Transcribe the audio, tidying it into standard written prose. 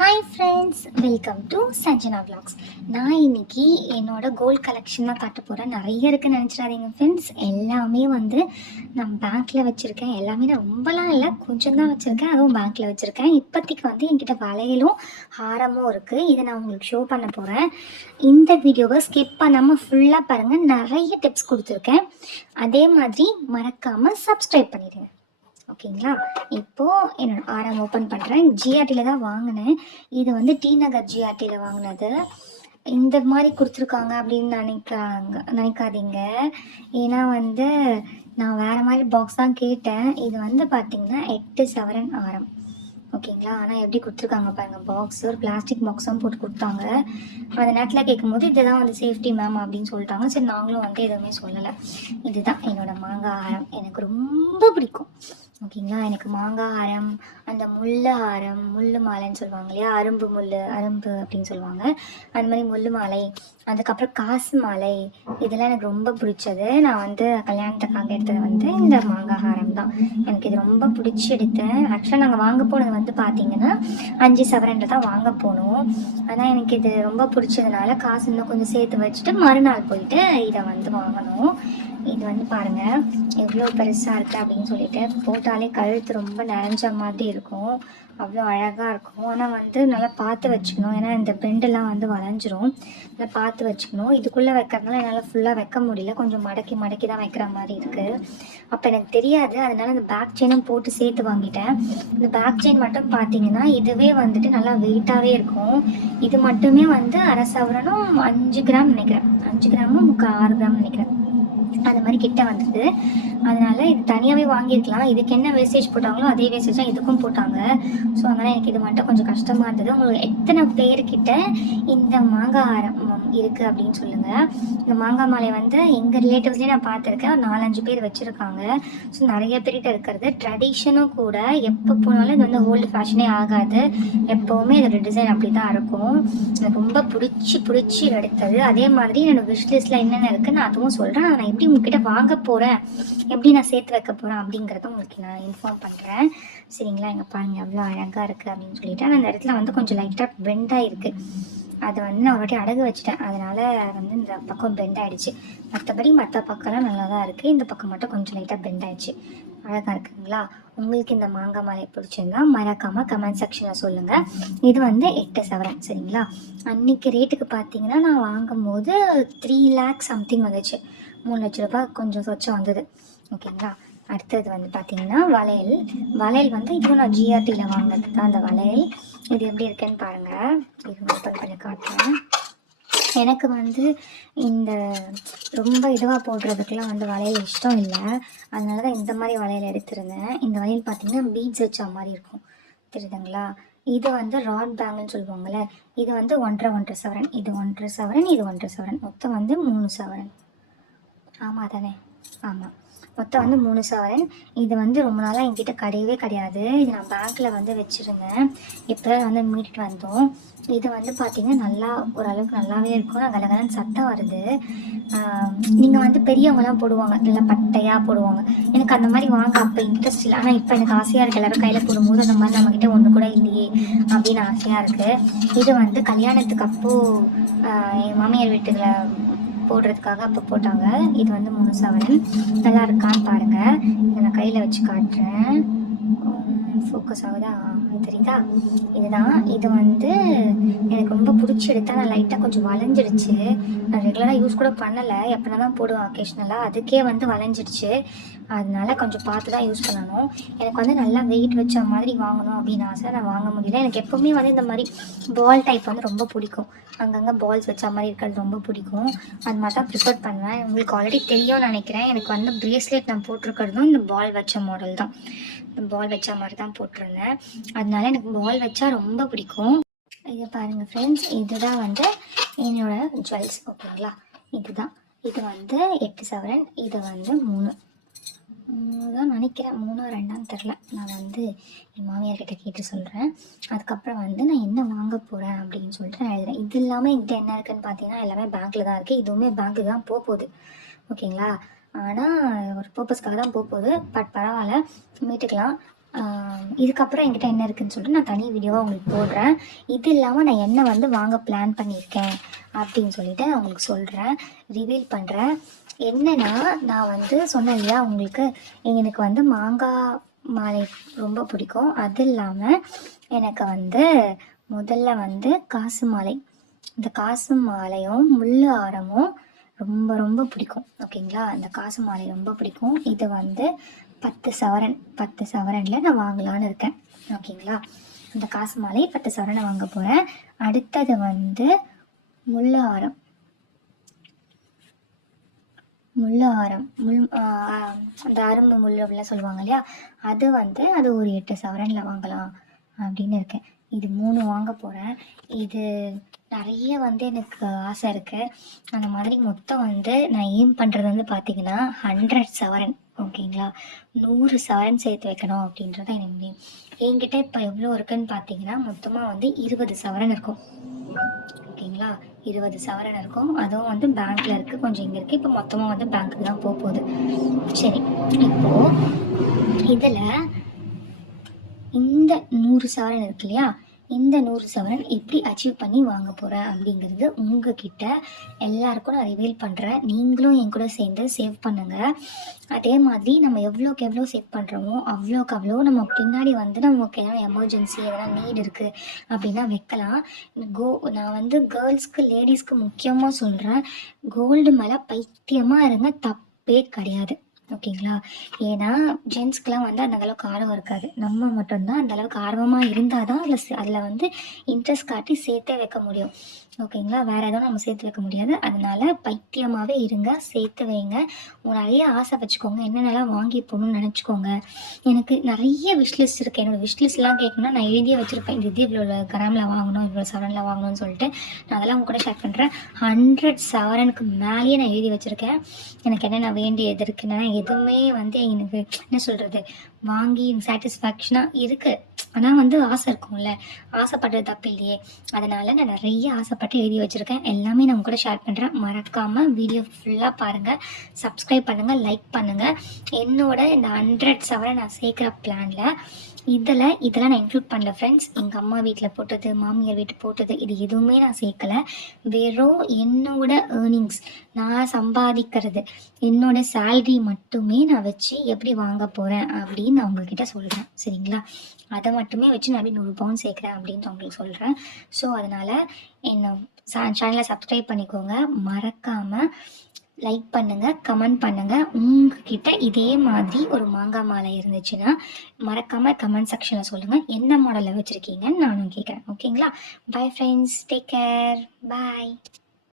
Hi friends, welcome to Sanjana vlogs. நான் இன்னைக்கு என்னோட கோல்ட் கலெக்ஷன் தான் காட்ட போகிறேன். நிறைய இருக்குன்னு நினச்சிடாதீங்க ஃப்ரெண்ட்ஸ். எல்லாமே நான் பேங்க்கில் வச்சுருக்கேன். எல்லாமே நான் ரொம்பலாம் இல்லை, கொஞ்சம் தான் வச்சுருக்கேன். அதுவும் பேங்க்கில் வச்சுருக்கேன். இப்போதைக்கு என்கிட்ட வளையலும் ஹாரமும் இருக்குது. இதை நான் உங்களுக்கு ஷோ பண்ண போகிறேன். இந்த வீடியோவை ஸ்கிப் பண்ணாமல் ஃபுல்லாக பாருங்கள். நிறைய டிப்ஸ் கொடுத்துருக்கேன். அதே மாதிரி மறக்காமல் சப்ஸ்கிரைப் பண்ணிடுங்க. ஓகேங்களா? இப்போது என்னோட ஆரம் ஓப்பன் பண்ணுறேன். ஜிஆர்டியில் தான் வாங்கினேன். இது டி நகர் ஜிஆர்டியில் வாங்கினது. இந்த மாதிரி கொடுத்துருக்காங்க அப்படின்னு நினைக்காதீங்க. ஏன்னா நான் வேறு மாதிரி பாக்ஸ் தான் கேட்டேன். இது பார்த்தீங்கன்னா 8 சவரன் ஆரம். ஓகேங்களா? ஆனால் எப்படி கொடுத்துருக்காங்க பாருங்கள். பாக்ஸ் ஒரு பிளாஸ்டிக் பாக்ஸாக போட்டு கொடுத்தாங்க. அந்த நேரத்தில் கேட்கும்போது இதுதான் சேஃப்டி மேம் அப்படின்னு சொல்லிட்டாங்க. சரி, நாங்களும் எதுவுமே சொல்லலை. இதுதான் என்னோட மாங்காய் ஆரம். எனக்கு ரொம்ப பிடிக்கும். ஓகேங்களா? எனக்கு மாங்காய் ஆரம், அந்த முள்ளு ஆரம், முள்ளு மாலைன்னு சொல்லுவாங்க இல்லையா, அரும்பு அப்படின்னு சொல்லுவாங்க. அந்த மாதிரி முள்ளு மாலை, அதுக்கப்புறம் காசு மாலை, இதெல்லாம் எனக்கு ரொம்ப பிடிச்சது. நான் கல்யாணத்துக்காக எடுத்தது இந்த மாங்காய் ஆரம் தான். எனக்கு இது ரொம்ப பிடிச்சி எடுத்தேன். ஆக்சுவலாக நாங்கள் வாங்க போனது பார்த்தீங்கன்னா 5 சவரனில் தான் வாங்க போனோம். ஆனால் எனக்கு இது ரொம்ப பிடிச்சதுனால காசு இன்னும் கொஞ்சம் சேர்த்து வச்சுட்டு மறுநாள் போயிட்டு இதை வாங்கணும். இது பாருங்கள் எவ்வளோ பெருசாக இருக்குது அப்படின்னு சொல்லிட்டு. போட்டாலே கழுத்து ரொம்ப நிறைஞ்ச மாதிரி இருக்கும். அவ்வளோ அழகாக இருக்கும். ஆனால் நல்லா பார்த்து வச்சுக்கணும். ஏன்னா இந்த பெண்டெல்லாம் வளைஞ்சிரும். நல்லா பார்த்து வச்சுக்கணும். இதுக்குள்ளே வைக்கிறதுனால என்னால் ஃபுல்லாக வைக்க முடியல. கொஞ்சம் மடக்கி மடக்கி தான் வைக்கிற மாதிரி இருக்குது. அப்போ எனக்கு தெரியாது. அதனால இந்த பேக் செயினும் போட்டு சேர்த்து வாங்கிட்டேன். இந்த பேக் செயின் மட்டும் பார்த்தீங்கன்னா இதுவே நல்லா வெயிட்டாகவே இருக்கும். இது மட்டுமே 1/2 சவரனும் 5 கிராம் நினைக்கிறேன். 5 கிராமும் 6 கிராம் நினைக்கிறேன். அந்த மாதிரி கிட்ட வந்தது. அதனால் இது தனியாகவே வாங்கியிருக்கலாம். இதுக்கு என்ன வேஸ்டேஜ் போட்டாங்களோ அதே வேஸ்டேஜ் தான் இதுக்கும் போட்டாங்க. ஸோ அதனால் எனக்கு இது மட்டும் கொஞ்சம் கஷ்டமாக இருந்தது. உங்களுக்கு எத்தனை பேர்கிட்ட இந்த மாங்காய் ஆரம் இருக்குது அப்படின்னு சொல்லுங்கள். இந்த மாங்காய் மாலை எங்கள் ரிலேட்டிவ்ஸ்லேயே நான் பார்த்துருக்கேன். ஒரு 4-5 பேர் வச்சுருக்காங்க. ஸோ நிறைய பேர்கிட்ட இருக்கிறது ட்ரெடிஷனும் கூட. எப்போ போனாலும் இது ஓல்டு ஃபேஷனே ஆகாது. எப்போவுமே இதோட டிசைன் அப்படி தான் இருக்கும். எனக்கு ரொம்ப பிடிச்சி எடுத்தது. அதே மாதிரி என்னோடய விஷ் லிஸ்ட்டில் என்னென்ன இருக்குது நான் அதுவும் சொல்கிறேன். நான் எப்படி உங்ககிட்ட வாங்க போகிறேன், எப்படி நான் சேர்த்து வைக்க போகிறேன் அப்படிங்கிறத உங்களுக்கு நான் இன்ஃபார்ம் பண்ணுறேன். சரிங்களா? இங்கே பாருங்கள் எவ்வளோ அழகாக இருக்குது அப்படின்னு சொல்லிட்டு. ஆனால் அந்த இடத்துல கொஞ்சம் லைட்டாக பெண்டாக இருக்குது. அதை நான் ஒரு வாட்டி அடகு வச்சுட்டேன். அதனால் இந்த பக்கம் பெண்ட் ஆகிடுச்சு. மற்றபடி மற்ற பக்கம்லாம் நல்லா தான் இருக்குது. இந்த பக்கம் மட்டும் கொஞ்சம் லைட்டாக பெண்ட் ஆகிடுச்சு. அழகாக இருக்குங்களா? உங்களுக்கு இந்த மாங்காய் மாலை பிடிச்சிருந்தா மறக்காமல் கமெண்ட் செக்ஷனில் சொல்லுங்கள். இது 8 சவரன். சரிங்களா? அன்றைக்கி ரேட்டுக்கு பார்த்தீங்கன்னா நான் வாங்கும்போது 3 லேக் சம்திங் வந்துச்சு. 3 லட்ச ரூபாய் கொஞ்சம் சொச்சம் வந்தது. ஓகேங்களா? அடுத்தது பார்த்தீங்கன்னா வளையல் இதுவும் நான் ஜிஆர்டியில் வாங்கினது தான். அந்த வளையல் இது எப்படி இருக்குன்னு பாருங்கள். இது ஓப்பன் பண்ணி காட்டுறேன். எனக்கு இந்த ரொம்ப இதுவாக போடுறதுக்கெலாம் வளையல் இஷ்டம் இல்லை. அதனால தான் இந்த மாதிரி வளையல் எடுத்திருந்தேன். இந்த வளையல் பார்த்தீங்கன்னா பீட்ஸ் வச்ச மாதிரி இருக்கும். தெரியுதுங்களா? இது ராட் பேங்குன்னு சொல்லுவாங்கள்ல. இது 1.5 சவரன். இது 1.5 சவரன். இது 1.5 சவரன். மொத்தம் 3 சவரன். ஆமாம் தானே? ஆமாம், மொத்தம் 3 சவரன். இது ரொம்ப நாளாக என்கிட்ட கிடையவே கிடையாது. இது நான் பேங்க்கில் வச்சுருந்தேன். இப்போ மீட்டுட்டு வந்தோம். இது பார்த்தீங்கன்னா நல்லா ஓரளவுக்கு நல்லாவே இருக்கும். நான் கலகலன்னு சத்தம் வருது. நீங்கள் பெரியவங்களாம் போடுவாங்க, நல்லா பட்டையாக போடுவாங்க. எனக்கு அந்த மாதிரி வாங்க அப்போ இன்ட்ரெஸ்ட் இல்லை. ஆனால் இப்போ எனக்கு ஆசையாக இருக்குது. எல்லோரும் கையில் போடும்போது அந்த மாதிரி நம்மக்கிட்ட ஒன்று கூட இல்லையே அப்படின்னு ஆசையாக இருக்குது. இது கல்யாணத்துக்கு அப்போது என் மாமியார் வீட்டுகளில் போடுறதுக்காக அப்போ போட்டாங்க. இது 3 சவரன். நல்லா இருக்கான்னு பாருங்கள். இதை நான் கையில் வச்சு காட்டுறேன். ஃபோக்கஸ் ஆகுதா? தெரியுதா? இதுதான். இது எனக்கு ரொம்ப பிடிச்சி எடுத்தா. நான் லைட்டாக கொஞ்சம் வளைஞ்சிடுச்சு. நான் ரெகுலராக யூஸ் கூட பண்ணலை. எப்போனா தான் போடுவேன் அக்கேஷ்னலாக. அதுக்கே வளைஞ்சிடுச்சு. அதனால கொஞ்சம் பார்த்து தான் யூஸ் பண்ணணும். எனக்கு நல்லா வெயிட் வச்ச மாதிரி வாங்கணும் அப்படின்னு ஆசை. நான் வாங்க முடியல. எனக்கு எப்போவுமே இந்த மாதிரி பால் டைப் ரொம்ப பிடிக்கும். அங்கங்கே பால்ஸ் வச்ச மாதிரி இருக்கிறது ரொம்ப பிடிக்கும். அது மாதிரி தான் ப்ரிஃபர் பண்ணுவேன். உங்களுக்கு ஆல்ரெடி தெரியும்னு நினைக்கிறேன். எனக்கு ப்ரேஸ்லெட் நான் போட்டிருக்கிறதும் இந்த பால் வச்ச மாடல் தான். இந்த பால் வச்ச மாதிரி தான் போட்டிருந்தேன். அதனால எனக்கு பால் வச்சா ரொம்ப பிடிக்கும். இதை பாருங்கள் ஃப்ரெண்ட்ஸ். இதுதான் என்னோட ஜுவல்ஸ். ஓகேங்களா? இதுதான். இது 8 சவரன். இது 3 தான் நினைக்கிறேன். 3 2 தெரில. நான் என் மாமியார்கிட்ட கேட்டு சொல்கிறேன். அதுக்கப்புறம் நான் என்ன வாங்க போகிறேன் அப்படின்னு சொல்லிட்டு நான் எழுதுறேன். இது இல்லாமல் என்கிட்ட என்ன இருக்குதுன்னு பார்த்தீங்கன்னா எல்லாமே பேங்க்கில் தான் இருக்குது. இதுவுமே பேங்க்கு தான் போகுது. ஓகேங்களா? ஆனால் ஒரு பர்பஸ்க்காக தான் போகுது. பட் பரவாயில்ல, மீட்டுக்கலாம். இதுக்கப்புறம் என்கிட்ட என்ன இருக்குதுன்னு சொல்லிட்டு நான் தனி வீடியோவாக உங்களுக்கு போடுறேன். இது இல்லாமல் நான் என்ன வந்து வாங்க பிளான் பண்ணியிருக்கேன் அப்படின்னு சொல்லிட்டு நான் உங்களுக்கு சொல்கிறேன், ரிவீல் பண்ணுறேன். என்னென்னா, நான் வந்து சொன்னேன் இல்லையா உங்களுக்கு, எனக்கு வந்து மாங்காய் மாலை ரொம்ப பிடிக்கும். அது இல்லாமல் எனக்கு வந்து முதல்ல வந்து காசு மாலை, இந்த காசு மாலையும் முள்ளு ஆரமும் ரொம்ப ரொம்ப பிடிக்கும். ஓகேங்களா, அந்த காசு மாலை ரொம்ப பிடிக்கும். இது வந்து 10 சவரனில் நான் வாங்கலான்னு இருக்கேன். ஓகேங்களா, இந்த காசு மாலை 10 சவரனை வாங்க போகிறேன். அடுத்தது வந்து முள்ளு ஆரம், அந்த அரும்பு முள் அப்படிலாம் சொல்லுவாங்க இல்லையா, அது வந்து அது ஒரு 8 சவரனில் வாங்கலாம் அப்படின்னு இருக்கேன். இது 3 வாங்க போகிறேன். இது நிறைய வந்து எனக்கு ஆசை இருக்குது. அந்த மாதிரி மொத்தம் வந்து நான் எய்ம் பண்ணுறது வந்து பார்த்திங்கன்னா 100 சவரன். ஓகேங்களா, 100 சவரன் சேர்த்து வைக்கணும் அப்படின்றத எனக்கு என்கிட்ட இப்போ எவ்வளோ இருக்குன்னு பார்த்தீங்கன்னா மொத்தமாக வந்து 20 சவரன் இருக்கும். ஓகேங்களா, 20 சவரன் இருக்கும். அதுவும் வந்து பேங்க்கில் இருக்குது, கொஞ்சம் இங்கே இருக்குது. இப்போ மொத்தமாக வந்து பேங்க்குக்கு தான் போகுது. சரி, இப்போது இதில் இந்த 100 சவரன் இருக்கு இல்லையா, இந்த 100 சவரன் எப்படி அச்சீவ் பண்ணி வாங்க போகிறேன் அப்படிங்கிறது உங்ககிட்ட எல்லாருக்கும் நான் ரிவீல் பண்ணுறேன். நீங்களும் என் கூட சேர்ந்து சேவ் பண்ணுங்கள். அதே மாதிரி நம்ம எவ்வளோக்கு எவ்வளோ சேவ் பண்ணுறோமோ அவ்வளோக்கு அவ்வளோ நம்ம பின்னாடி வந்து நமக்கு எதனா எமர்ஜென்சி எதனா நீட் இருக்குது அப்படின்னா வைக்கலாம். நான் வந்து கேர்ள்ஸ்க்கு லேடிஸ்க்கு முக்கியமாக சொல்கிறேன், கோல்டு மேலே பைத்தியமாக இருங்க, தப்பே கிடையாது. ஓகேங்களா, ஏன்னா ஜென்ஸ்க்கெலாம் வந்து அந்த அளவுக்கு ஆர்வம் இருக்காது. நம்ம மட்டும்தான் அந்த அளவுக்கு ஆர்வமாக இருந்தால் தான் அதில் வந்து இன்ட்ரெஸ்ட் காட்டி சேர்த்தே வைக்க முடியும். ஓகேங்களா, வேறு எதுவும் நம்ம சேர்த்து வைக்க முடியாது. அதனால பைத்தியமாகவே இருங்க, சேர்த்து வைங்க. நிறைய ஆசை வச்சுக்கோங்க, என்னென்னலாம் வாங்கி போகணும்னு நினச்சிக்கோங்க. எனக்கு நிறைய விஷ்லிஸ்ட் இருக்குது. என்னோடய விஷ்லிஸ்ட்லாம் கேட்கணும்னா நான் எழுதியே வச்சுருப்பேன், இது இவ்வளோ கிராமில் வாங்கணும், இவ்வளோ சவரனில் வாங்கணும்னு சொல்லிட்டு. நான் அதெல்லாம் உங்க கூட ஷேர் பண்ணுறேன். 100 சவரனுக்கு மேலேயே நான் எழுதி வச்சுருக்கேன். எனக்கு என்னென்ன வேண்டியது இருக்குன்னா எதுவுமே வந்து எனக்கு என்ன சொல்கிறது, வாங்கி சாட்டிஸ்ஃபேக்ஷனாக இருக்குது. ஆனால் வந்து ஆசை இருக்கும்ல, ஆசைப்படுறது தப்பு இல்லையே. அதனால் நான் நிறைய ஆசைப்பட்டு எழுதி வச்சுருக்கேன். எல்லாமே நான் கூட ஷேர் பண்ணுறேன். மறக்காமல் வீடியோ ஃபுல்லாக பாருங்கள், சப்ஸ்கிரைப் பண்ணுங்கள், லைக் பண்ணுங்கள். என்னோட இந்த 100 சவரை நான் சேர்க்குற பிளானில் இதெல்லாம் நான் இன்க்ளூட் பண்ணல ஃப்ரெண்ட்ஸ். எங்கள் அம்மா வீட்டில் போட்டது, மாமியார் வீட்டு போட்டது, இது எதுவுமே நான் சேர்க்கலை. வெறும் என்னோட ஏர்னிங்ஸ், நான் சம்பாதிக்கிறது, என்னோட சேல்ரி மட்டுமே நான் வச்சு எப்படி வாங்க போகிறேன் அப்படின்னு நான் உங்கள்கிட்ட சொல்கிறேன். சரிங்களா, அதை மட்டுமே வச்சு நான் எப்படி 100 பவுன் சேர்க்குறேன் அப்படின்ட்டு உங்களுக்கு சொல்கிறேன். ஸோ அதனால் என்னை சேனலை சப்ஸ்கிரைப் பண்ணிக்கோங்க. மறக்காமல் லைக் பண்ணுங்கள், கமெண்ட் பண்ணுங்கள். உங்ககிட்ட இதே மாதிரி ஒரு மாங்காய் மாலை இருந்துச்சுன்னா மறக்காமல் கமெண்ட் செக்ஷனில் சொல்லுங்கள், என்ன மாடலில் வச்சுருக்கீங்கன்னு நானும் கேட்குறேன். ஓகேங்களா, பை ஃப்ரெண்ட்ஸ், டேக் கேர், பாய்.